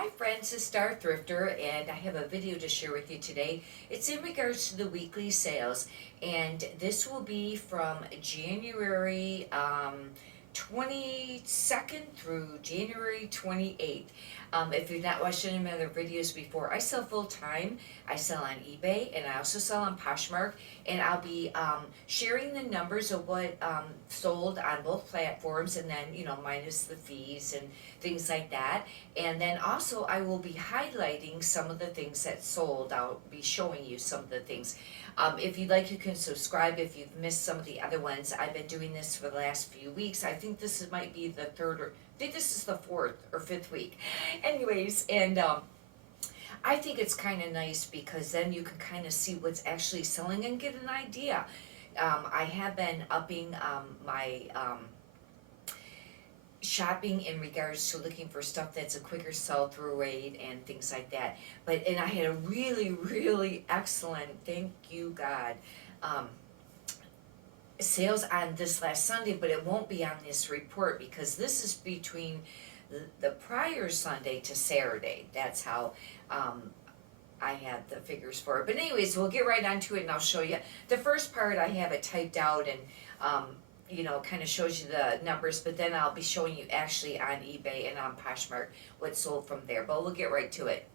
Hi friends, it's Star Thrifter, and I have a video to share with you today. It's in regards to the weekly sales, and this will be from January 22nd through January 28th. If you've not watched any of my other videos before, I sell full time. I sell on eBay, and I also sell on Poshmark, and I'll be sharing the numbers of what sold on both platforms, and then, minus the fees and things like that. And then also I will be highlighting some of the things that sold. I'll be showing you some of the things. If you'd like, you can subscribe if you've missed some of the other ones. I've been doing this for the last few weeks. I think might be the third, or I think this is the fourth or fifth week. Anyways, and I think it's kind of nice because then you can kind of see what's actually selling and get an idea. I have been upping my shopping in regards to looking for stuff that's a quicker sell-through rate and things like that. And I had a really excellent, thank you God, sales on this last Sunday, but it won't be on this report because this is between the prior Sunday to Saturday. That's how I have the figures for it. But anyways, we'll get right onto it and I'll show you. The first part I have it typed out and kind of shows you the numbers, but then I'll be showing you actually on eBay and on Poshmark what sold from there. But we'll get right to it.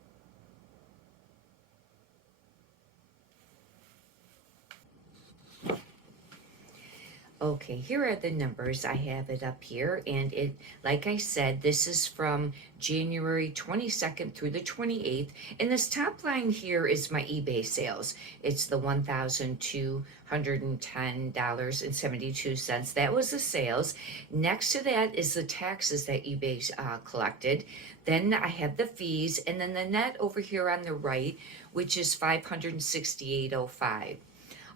Okay, here are the numbers. I have it up here, and it, like I said, this is from January 22nd through the 28th, and this top line here is my eBay sales. It's the $1,210.72. That was the sales. Next to that is the taxes that eBay collected. Then I have the fees, and then the net over here on the right, which is $568.05.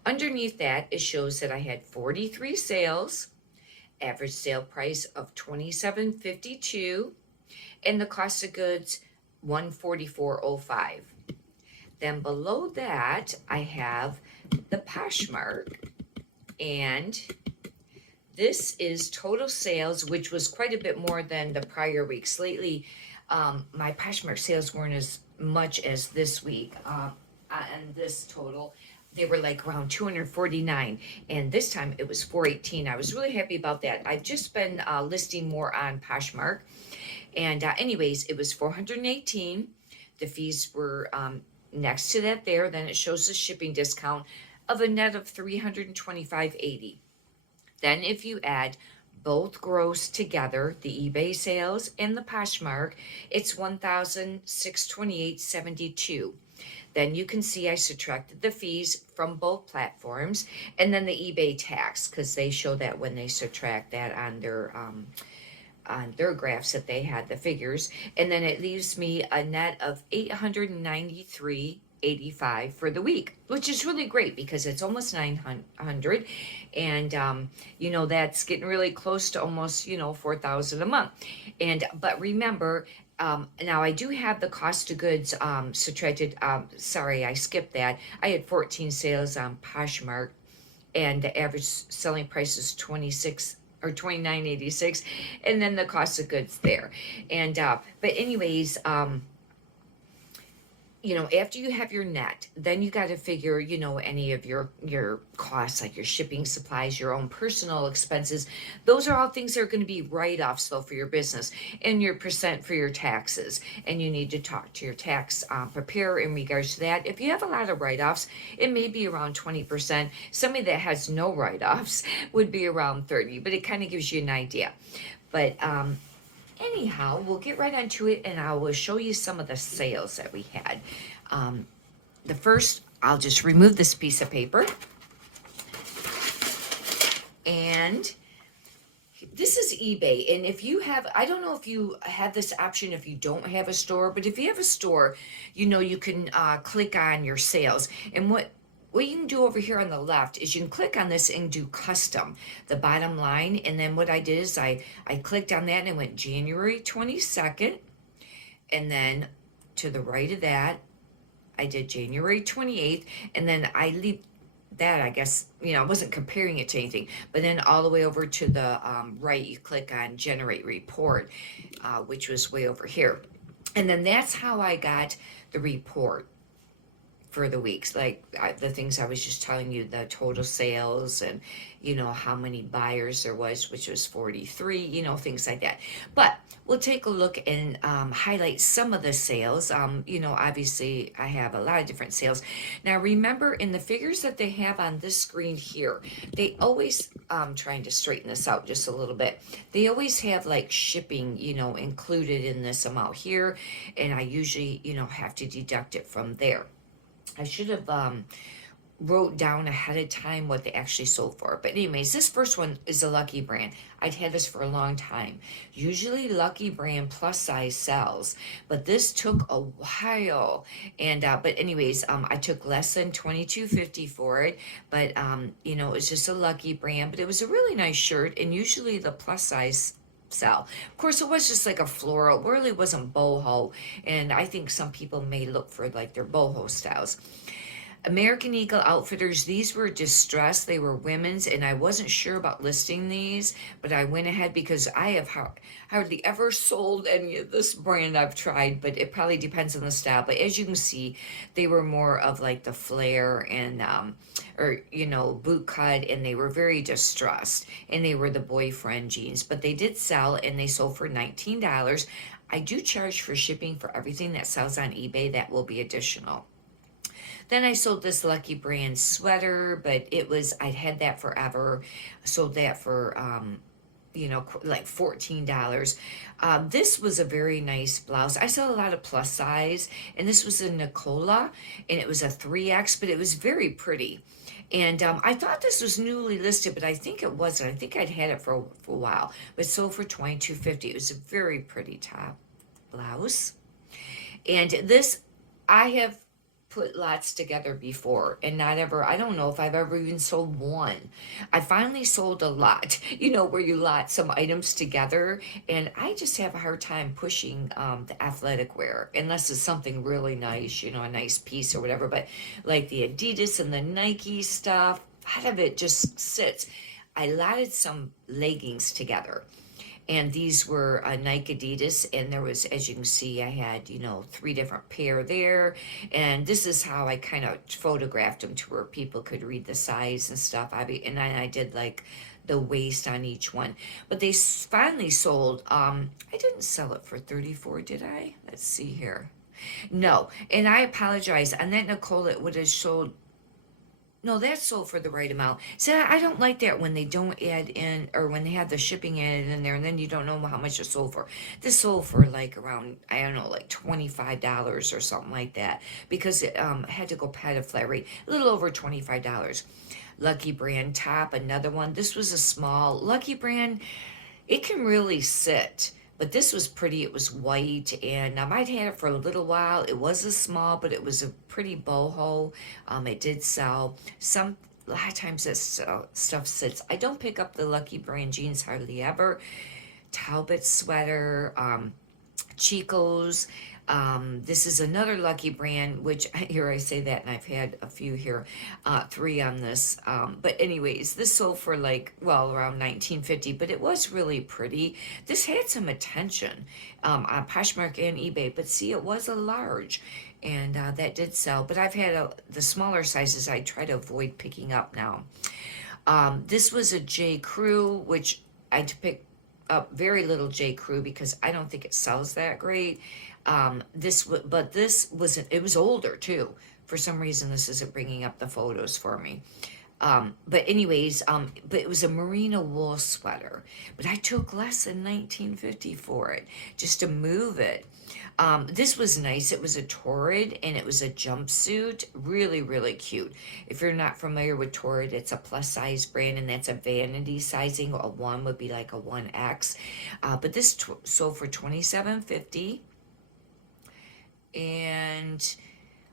Underneath that, it shows that I had 43 sales, average sale price of $27.52, and the cost of goods $144.05. Then below that, I have the Poshmark, and this is total sales, which was quite a bit more than the prior weeks. Lately, my Poshmark sales weren't as much as this week, and this total. They were like around 249, and this time it was 418. I was really happy about that. I've just been listing more on Poshmark, and anyways, it was 418. The fees were next to that there. Then it shows the shipping discount of a net of $325.80. Then if you add both gross together, the eBay sales and the Poshmark, it's $1,628.72. Then you can see I subtracted the fees from both platforms, and then the eBay tax, because they show that when they subtract that on their graphs that they had the figures, and then it leaves me a net of $893.85 for the week, which is really great because it's almost 900, and that's getting really close to almost $4,000 a month. But remember, now I do have the cost of goods subtracted. Sorry, I skipped that. I had 14 sales on Poshmark, and the average selling price is $29.86, and then the cost of goods there. And but anyways, after you have your net, then you got to figure, any of your costs, like your shipping supplies, your own personal expenses. Those are all things that are going to be write-offs, though, for your business, and your percent for your taxes. And you need to talk to your tax preparer in regards to that. If you have a lot of write-offs, it may be around 20%. Somebody that has no write-offs would be around 30%, but it kind of gives you an idea. But anyhow, we'll get right onto it, and I will show you some of the sales that we had. The first, I'll just remove this piece of paper. And this is eBay. And if you have, I don't know if you have this option if you don't have a store, but if you have a store, you can click on your sales. And what you can do over here on the left is you can click on this and do custom, the bottom line. And then what I did is I clicked on that and it went January 22nd. And then to the right of that, I did January 28th. And then I leave that, I guess, I wasn't comparing it to anything. But then all the way over to the right, you click on generate report, which was way over here. And then that's how I got the report for the weeks, like the things I was just telling you, the total sales, and how many buyers there was, which was 43, things like that. But we'll take a look and highlight some of the sales. Obviously I have a lot of different sales. Now remember, in the figures that they have on this screen here, they always, trying to straighten this out just a little bit, they always have like shipping included in this amount here, and I usually have to deduct it from there. I should have wrote down ahead of time what they actually sold for. But anyways, this first one is a Lucky Brand. I'd had this for a long time. Usually Lucky Brand plus size sells, but this took a while. And but anyways, I took less than $22.50 for it. But it was just a Lucky Brand. But it was a really nice shirt, and usually the plus size sell. Of course, it was just like a floral. It really wasn't boho, and I think some people may look for like their boho styles. American Eagle Outfitters, these were distressed. They were women's, and I wasn't sure about listing these, but I went ahead because I have hardly ever sold any of this brand. I've tried, but it probably depends on the style. But as you can see, they were more of like the flare and boot cut, and they were very distressed, and they were the boyfriend jeans, but they did sell, and they sold for $19. I do charge for shipping for everything that sells on eBay. That will be additional. Then I sold this Lucky Brand sweater, but I'd had that forever. I sold that for, like $14. This was a very nice blouse. I sell a lot of plus size, and this was a Nicola, and it was a 3X, but it was very pretty. And I thought this was newly listed, but I think it wasn't. I think I'd had it for a while, but sold for $22.50. It was a very pretty top blouse. And this, I have put lots together before, and I don't know if I've ever even sold one. I finally sold a lot, where you lot some items together, and I just have a hard time pushing the athletic wear unless it's something really nice, a nice piece or whatever. But like the Adidas and the Nike stuff, a lot of it just sits. I lotted some leggings together, and these were Nike Adidas, and there was, as you can see, I had 3 different pair there, and this is how I kind of photographed them to where people could read the size and stuff. And I did like the waist on each one, but they finally sold. I didn't sell it for 34, did I? Let's see here. No, and I apologize. On that Nicole, it would have sold. No, that's sold for the right amount. See, I don't like that when they don't add in, or when they have the shipping added in there, and then you don't know how much it sold for. This sold for like around, I don't know, like $25 or something like that, because it had to go past a flat rate, a little over $25. Lucky Brand top, another one. This was a small Lucky Brand. It can really sit. But this was pretty. It was white, and I'd had it for a little while. It was a small, but it was a pretty boho. It did sell. A lot of times this stuff sits. I don't pick up the Lucky Brand jeans hardly ever. Talbot sweater, Chico's. This is another Lucky Brand, which here I say that, and I've had a few here, 3 on this. But anyways, this sold for around $19.50, but it was really pretty. This had some attention on Poshmark and eBay, but see, it was a large, and that did sell. But I've had the smaller sizes I try to avoid picking up now. This was a J. Crew, which I picked up very little J. Crew because I don't think it sells that great. This was older too. For some reason, this isn't bringing up the photos for me. But anyways, but it was a merino wool sweater. But I took less than $19.50 for it just to move it. This was nice. It was a Torrid, and it was a jumpsuit. Really, really cute. If you're not familiar with Torrid, it's a plus size brand, and that's a vanity sizing. A 1 would be like a 1X. But this sold for $27.50. And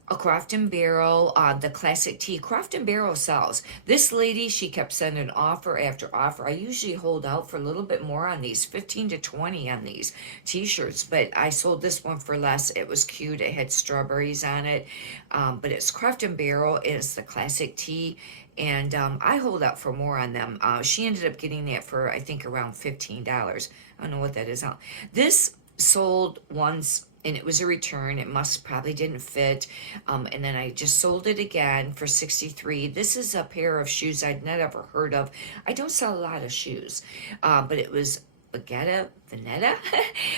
a Croft & Barrel, the classic tee. Croft & Barrel sells. This lady, she kept sending offer after offer. I usually hold out for a little bit more on these, 15 to 20 on these t-shirts, but I sold this one for less. It was cute. It had strawberries on it, but it's Croft & Barrel. It's the classic tee, and I hold out for more on them. She ended up getting that for, I think, around $15. I don't know what that is. This sold once. and it was a return. It probably didn't fit. And then I just sold it again for 63. This is a pair of shoes I'd not ever heard of. I don't sell a lot of shoes, but it was Veneta,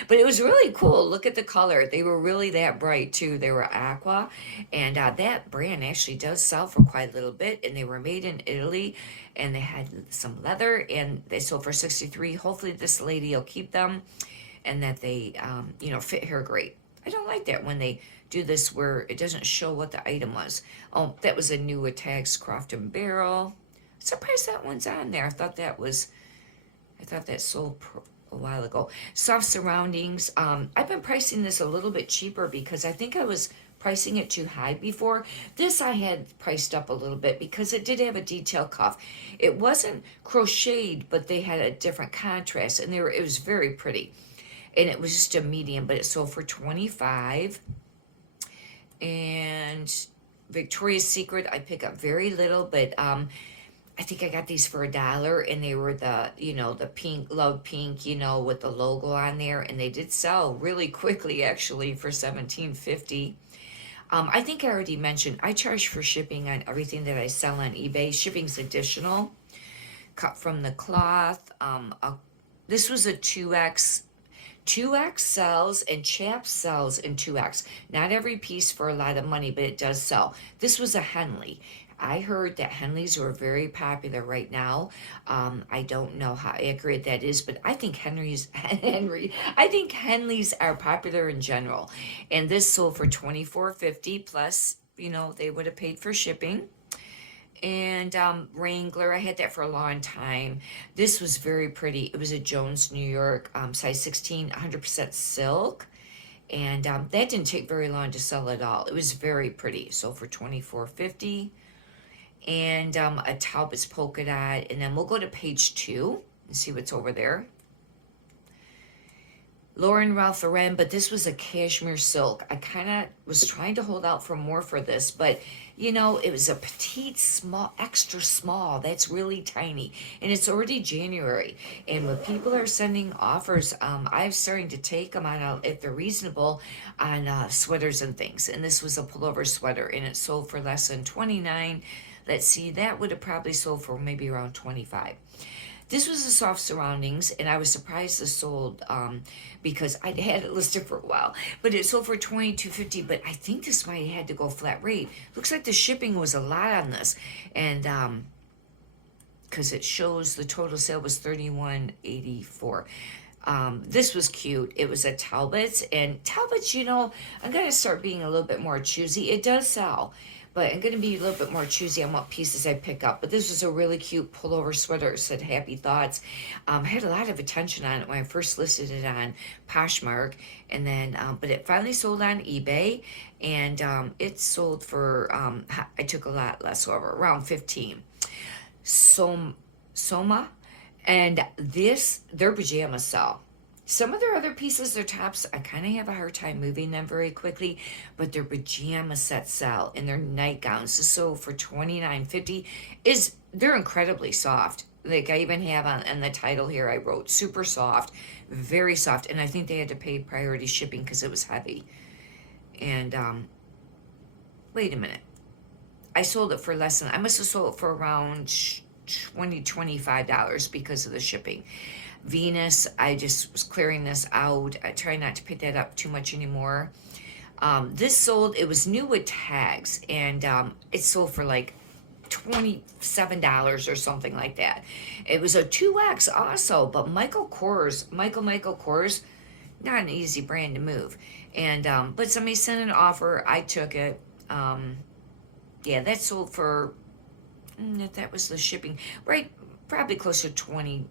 but it was really cool. Look at the color. They were really that bright too. They were aqua, and that brand actually does sell for quite a little bit, and they were made in Italy, and they had some leather, and they sold for 63. Hopefully this lady will keep them, and that they fit her great. I don't like that when they do this where it doesn't show what the item was. Oh, that was a new Tags Croft and Barrel. Surprised that one's on there. I thought that sold a while ago. Soft Surroundings. I've been pricing this a little bit cheaper because I think I was pricing it too high before. This I had priced up a little bit because it did have a detail cuff. It wasn't crocheted, but they had a different contrast, and it was very pretty. And it was just a medium, but it sold for 25. And Victoria's Secret, I pick up very little, but I think I got these for $1, and they were the pink, love pink, with the logo on there, and they did sell really quickly, actually, for $17.50. I think I already mentioned, I charge for shipping on everything that I sell on eBay. Shipping's additional. Cut from the cloth. This was a 2X. 2X sells, and Chaps sells in 2X. Not every piece for a lot of money, but it does sell. This was a Henley. I heard that Henleys were very popular right now. I don't know how accurate that is, but I think I think Henleys are popular in general. And this sold for $24.50 plus, they would have paid for shipping. And Wrangler, I had that for a long time. This was very pretty. It was a Jones, New York, size 16, 100% silk. And that didn't take very long to sell at all. It was very pretty. So for $24.50. And a Talbot's polka dot. And then we'll go to page 2 and see what's over there. Lauren Ralph Lauren, but this was a cashmere silk. I kind of was trying to hold out for more for this, but it was a petite, small, extra small. That's really tiny, and it's already January. And when people are sending offers, I'm starting to take them on if they're reasonable on sweaters and things. And this was a pullover sweater, and it sold for less than $29. Let's see, that would have probably sold for maybe around $25. This was the Soft Surroundings, and I was surprised this sold because I'd had it listed for a while. But it sold for $22.50, but I think this might have had to go flat rate. Looks like the shipping was a lot on this, and because it shows the total sale was $31.84. This was cute. It was a Talbot's, and Talbot's, I'm going to start being a little bit more choosy. It does sell, but I'm going to be a little bit more choosy on what pieces I pick up. But this was a really cute pullover sweater. It said Happy Thoughts. I had a lot of attention on it when I first listed it on Poshmark. And then, but it finally sold on eBay. And it sold for, I took a lot less over, around 15. Soma. And their pajamas sell. Some of their other pieces, their tops, I kind of have a hard time moving them very quickly, but their pajama sets sell, and their nightgowns. So for $29.50 they're incredibly soft. Like I even have on the title here, I wrote super soft, very soft, and I think they had to pay priority shipping because it was heavy. And wait a minute, I sold it for less than, I must have sold it for around $25 because of the shipping. Venus, I just was clearing this out. I try not to pick that up too much anymore. This sold, it was new with tags, and it sold for like $27 or something like that. It was a 2X also, but Michael Kors, not an easy brand to move. And but somebody sent an offer, I took it. That sold for, that was the shipping, right? Probably closer to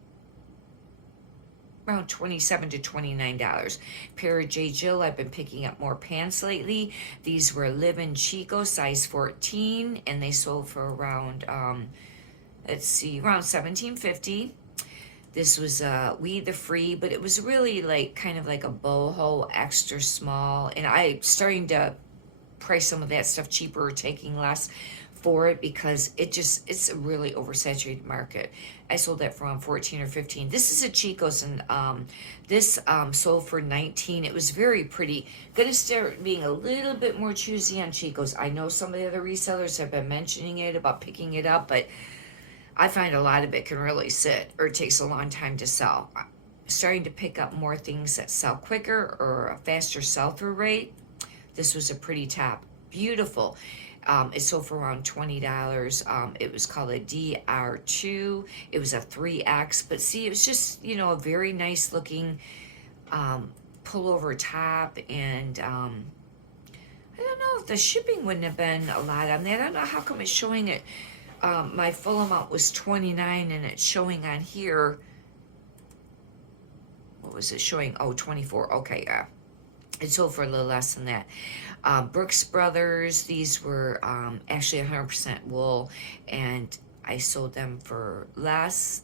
around $27 to $29. Pair of J. Jill, I've been picking up more pants lately. These were Live in Chico, size 14, and they sold for around, around $17.50. This was We the Free, but it was really like kind of like a boho, extra small, and I starting to price some of that stuff cheaper, taking less. for it because it's a really oversaturated market. I sold that for around 14 or 15. This is a Chico's, and this sold for 19. It was very pretty. Gonna start being a little bit more choosy on Chico's. I know some of the other resellers have been mentioning it about picking it up, but I find a lot of it can really sit, or it takes a long time to sell. I'm starting to pick up more things that sell quicker or a faster sell-through rate. This was a pretty top. Beautiful. It sold for around $20. It was called a DR2. It was a 3X, but see, it was just, a very nice looking pullover top, and I don't know if the shipping wouldn't have been a lot on that. I don't know how come it's showing it. My full amount was 29, and it's showing on here, what was it showing? Oh, 24. Okay, yeah. It sold for a little less than that. Brooks Brothers, these were actually 100% wool, and I sold them for less.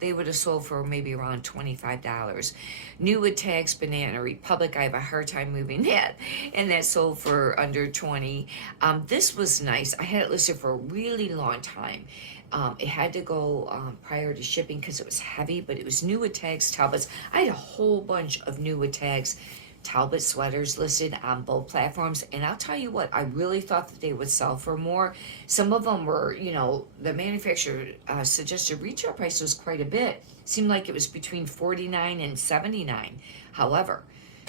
They would have sold for maybe around $25. New with tags, Banana Republic, I have a hard time moving that, and that sold for under 20. This was nice. I had it listed for a really long time. It had to go prior to shipping because it was heavy, but it was new with tags, Talbots. I had a whole bunch of new with tags Talbot sweaters listed on both platforms, and I'll tell you what, I really thought that they would sell for more. Some of them were, the manufacturer suggested retail price was quite a bit. Seemed like it was between $49 and $79. However,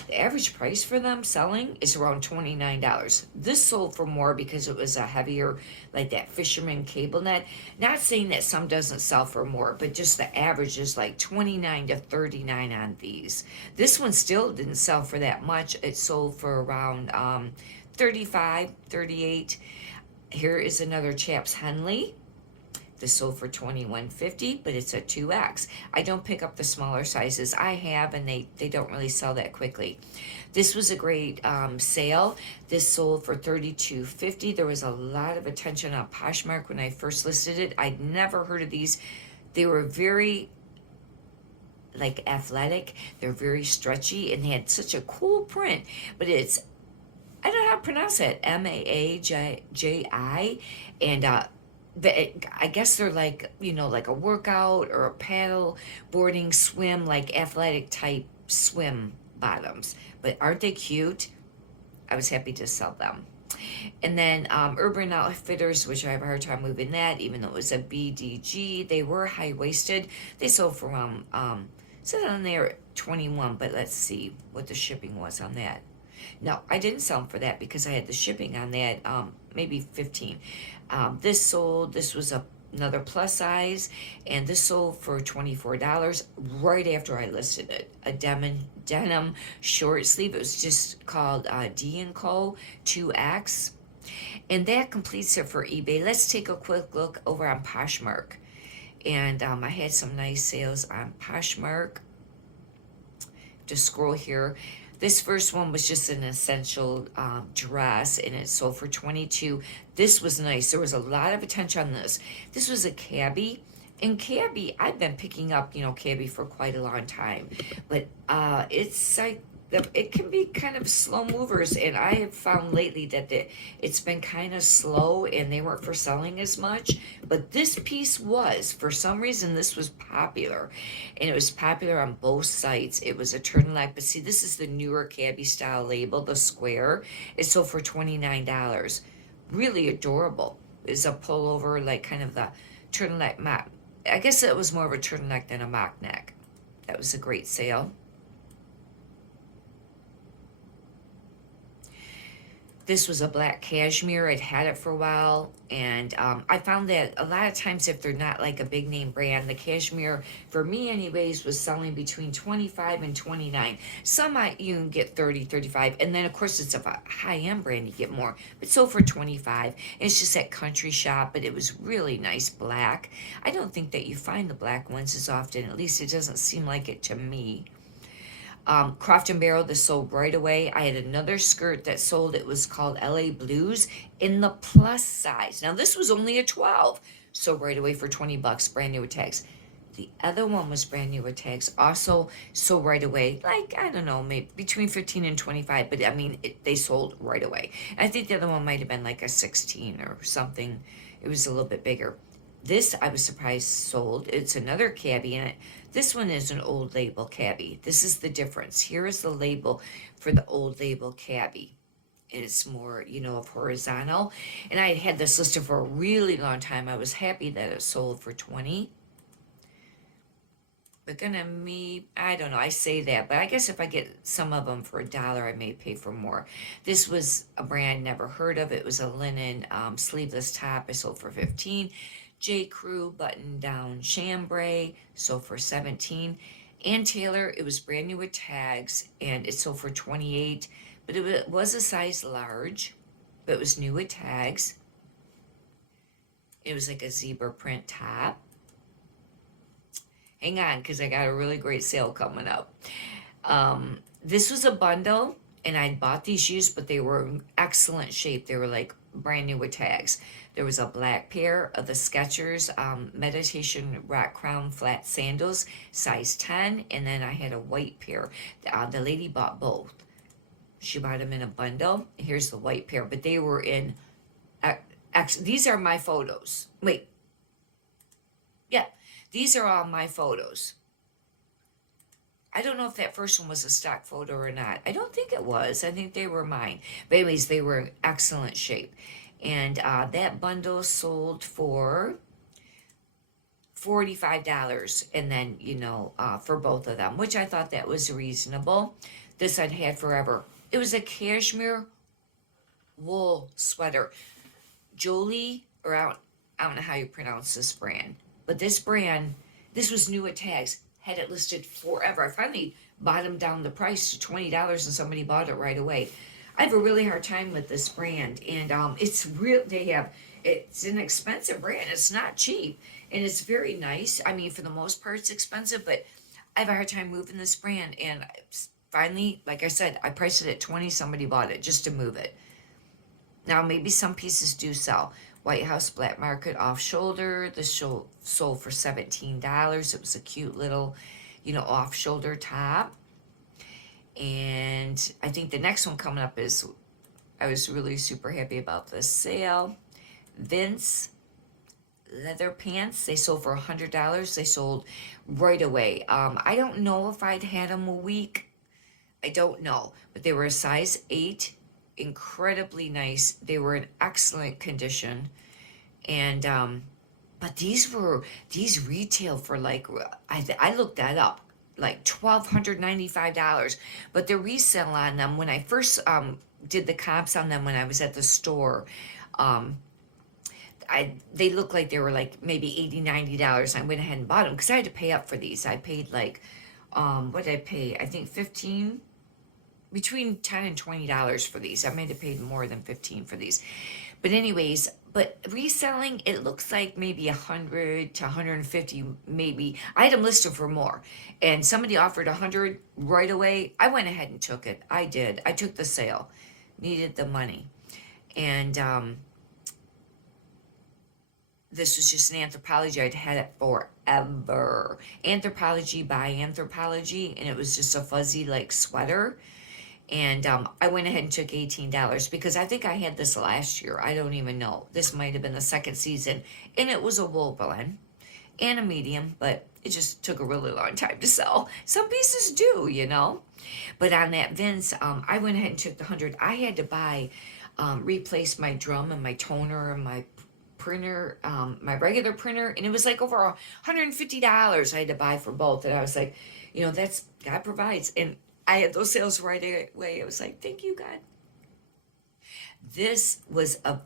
the average price for them selling is around $29. This sold for more because it was a heavier, like that fisherman cable net. Not saying that some doesn't sell for more, but just the average is like $29 to $39 on these. This one still didn't sell for that much. It sold for around $35, $38. Here is another Chaps Henley. This sold for $21.50, but it's a 2X. I don't pick up the smaller sizes. I have, and they don't really sell that quickly. This was a great sale. This sold for $32.50. There was a lot of attention on Poshmark when I first listed it. I'd never heard of these. They were very athletic. They're very stretchy, and they had such a cool print. But it's, I don't know how to pronounce it, Maaji, and I guess they're like a workout or a paddle boarding swim, like athletic type swim bottoms. But aren't they cute? I was happy to sell them. And then Urban Outfitters, which I have a hard time moving that, even though it was a BDG. They were high-waisted. They sold for said on there 21, but let's see what the shipping was on that. No, I didn't sell them for that because I had the shipping on that, maybe 15. This was another plus size, and this sold for $24 right after I listed it. A denim short sleeve. It was just called D&Co 2X. And that completes it for eBay. Let's take a quick look over on Poshmark. And I had some nice sales on Poshmark. Just scroll here. This first one was just an essential dress, and it sold for $22. This was nice. There was a lot of attention on this. This was a cabbie. And cabbie, I've been picking up, cabbie for quite a long time. But it's like, it can be kind of slow movers. And I have found lately that it's been kind of slow, and they weren't for selling as much. But this piece was, for some reason, this was popular. And it was popular on both sites. It was a turtleneck. But see, this is the newer cabbie style label, the square. It sold for $29. Really adorable. It's a pullover, like kind of the turtleneck mock. I guess it was more of a turtleneck than a mock neck. That was a great sale. This was a black cashmere. I'd had it for a while, and I found that a lot of times if they're not like a big name brand, the cashmere, for me anyways, was selling between $25 and $29. Some you can get $30, $35, and then of course it's a high-end brand, you get more, but sold for $25. And it's just at Country Shop, but it was really nice black. I don't think that you find the black ones as often, at least it doesn't seem like it to me. Croft & Barrel, this sold right away. I had another skirt that sold. It was called LA Blues in the plus size. Now, this was only a 12. So right away for $20, brand new with tags. The other one was brand new with tags, also sold right away. Like, I don't know, maybe between 15 and 25, but I mean, they sold right away. And I think the other one might have been like a 16 or something. It was a little bit bigger. This, I was surprised, sold. It's another cabbie, and this one is an old label cabbie. This is the difference. Here is the label for the old label cabbie. And it's more, of horizontal. And I had this listed for a really long time. I was happy that it sold for 20. But I don't know, I say that, but I guess if I get some of them for $1, I may pay for more. This was a brand I never heard of. It was a linen sleeveless top. I sold for 15. J. Crew button down chambray, sold for 17. Ann Taylor, it was brand new with tags, and it sold for 28. But it was a size large, but it was new with tags. It was like a zebra print top. Hang on, because I got a really great sale coming up. This was a bundle, and I bought these used, but they were in excellent shape. They were like brand new with tags. There was a black pair of the Skechers Meditation Rock Crown flat sandals, size 10, and then I had a white pair. The lady bought both. She bought them in a bundle. Here's the white pair, but they were in. These are my photos. Wait. Yeah. These are all my photos. I don't know if that first one was a stock photo or not. I don't think it was. I think they were mine. But anyways, they were in excellent shape. And that bundle sold for $45. And then, for both of them, which I thought that was reasonable. This I'd had forever. It was a cashmere wool sweater. Jolie, or I don't know how you pronounce this brand. But this brand, this was new at tags, had it listed forever. I finally bottomed down the price to $20 and somebody bought it right away. I have a really hard time with this brand, and it's an expensive brand. It's not cheap, and it's very nice. I mean, for the most part, it's expensive, but I have a hard time moving this brand, and finally, like I said, I priced it at 20. Somebody bought it just to move it. Now, maybe some pieces do sell. White House Black Market off shoulder. This sold for $17. It was a cute little, off shoulder top. And I think the next one coming up is, I was really super happy about this sale. Vince leather pants. They sold for $100. They sold right away. I don't know if I'd had them a week. I don't know. But they were a size 8. Incredibly nice. They were in excellent condition, and but these retail for like, I looked that up, like $1,295, but the resale on them, when I first did the comps on them when I was at the store, they looked like they were like maybe $80-$90. I went ahead and bought them because I had to pay up for these. I paid like what did I pay? I think between $10 and $20 for these. I might have paid more than 15 for these. But anyways, reselling, it looks like maybe 100 to 150 maybe. I had them listed for more. And somebody offered 100 right away. I went ahead and took it. I did. I took the sale. Needed the money. And this was just an Anthropologie. I'd had it forever. Anthropologie by Anthropologie. And it was just a fuzzy like sweater. And I went ahead and took $18 because I think I had this last year. I don't even know. This might have been the second season. And it was a wool blend and a medium, but it just took a really long time to sell. Some pieces do. But on that Vince, I went ahead and took the 100. I had to replace my drum and my toner and my printer, my regular printer. And it was like over $150 I had to buy for both. And I was like, that's, God provides. And I had those sales right away. I was like, thank you, God. This was a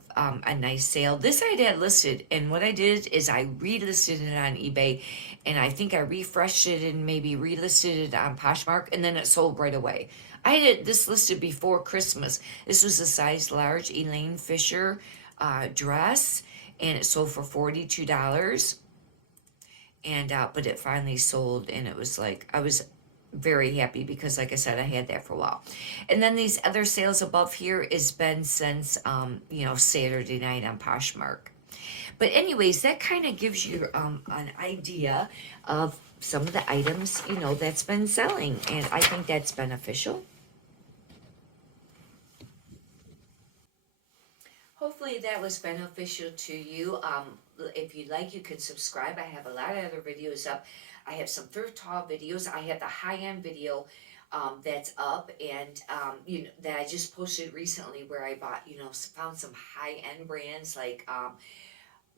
nice sale. This I had listed, and what I did is I relisted it on eBay, and I think I refreshed it and maybe relisted it on Poshmark, and then it sold right away. I had this listed before Christmas. This was a size large Elaine Fisher dress, and it sold for $42. And but it finally sold, and it was like, I was very happy because, like I said, I had that for a while. And then these other sales above here has been since Saturday night on Poshmark. But anyways, that kind of gives you an idea of some of the items, that's been selling. And I think that's beneficial. Hopefully that was beneficial to you. If you like, you can subscribe. I have a lot of other videos up. I have some thrift haul videos. I have the high-end video that's up, and that I just posted recently, where I bought, found some high-end brands like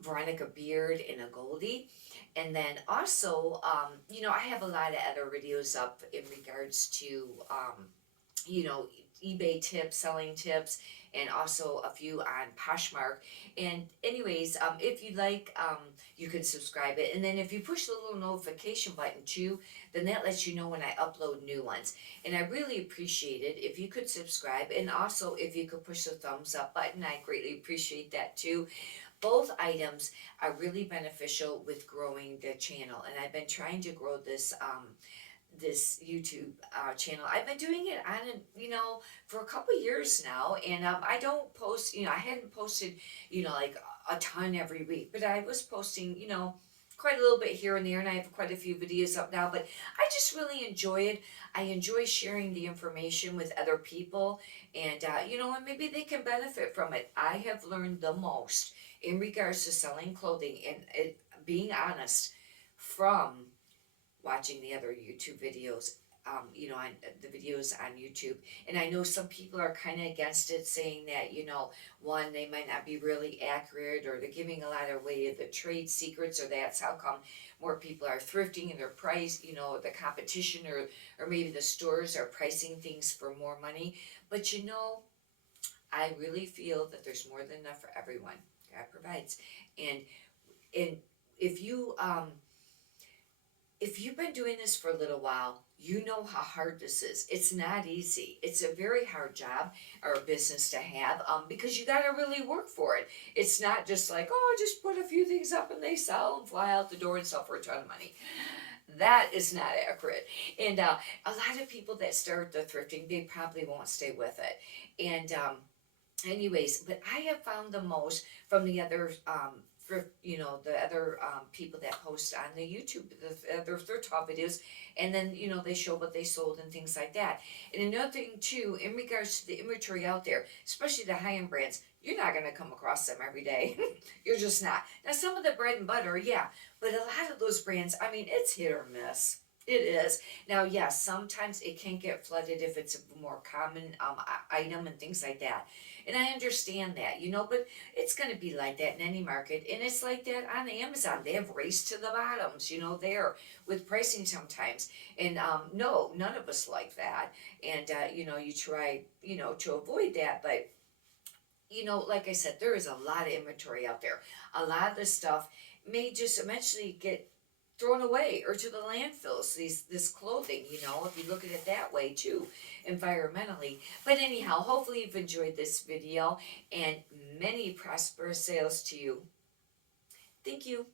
Veronica Beard and a Goldie. And then also, I have a lot of other videos up in regards to you know, eBay tips, selling tips, and also a few on Poshmark. And anyways, if you like, you can subscribe it. And then if you push the little notification button too, then that lets you know when I upload new ones. And I really appreciate it if you could subscribe. And also if you could push the thumbs up button, I greatly appreciate that too. Both items are really beneficial with growing the channel. And I've been trying to grow this YouTube channel. I've been doing it on, for a couple years now, and I don't post, I hadn't posted, like a ton every week, but I was posting, quite a little bit here and there, and I have quite a few videos up now, but I just really enjoy it. I enjoy sharing the information with other people, and, and maybe they can benefit from it. I have learned the most in regards to selling clothing, and being honest, from watching the other YouTube videos, on the videos on YouTube. And I know some people are kind of against it, saying that, one, they might not be really accurate, or they're giving a lot away of the trade secrets, or that's how come more people are thrifting, and their price, the competition, or maybe the stores are pricing things for more money. But I really feel that there's more than enough for everyone. God provides. And if you've been doing this for a little while, you know how hard this is. It's not easy. It's a very hard job or business to have, because you got to really work for it. It's not just like, oh, just put a few things up and they sell and fly out the door and sell for a ton of money. That is not accurate. And a lot of people that start the thrifting, they probably won't stay with it. And anyways, but I have found the most from the other the other people that post on the YouTube, the other thrift haul videos, and then they show what they sold and things like that. And another thing too, in regards to the inventory out there, especially the high-end brands, you're not going to come across them every day. You're just not. Now, some of the bread and butter, yeah, but a lot of those brands, I mean, it's hit or miss. It is. Now, yes, sometimes it can get flooded if it's a more common item and things like that. And I understand that, but it's going to be like that in any market. And it's like that on Amazon. They have race to the bottoms, there with pricing sometimes. And no, none of us like that. And, you try, to avoid that. But, like I said, there is a lot of inventory out there. A lot of this stuff may just eventually get thrown away or to the landfills, this clothing, if you look at it that way too, environmentally. But anyhow, hopefully you've enjoyed this video, and many prosperous sales to you. Thank you.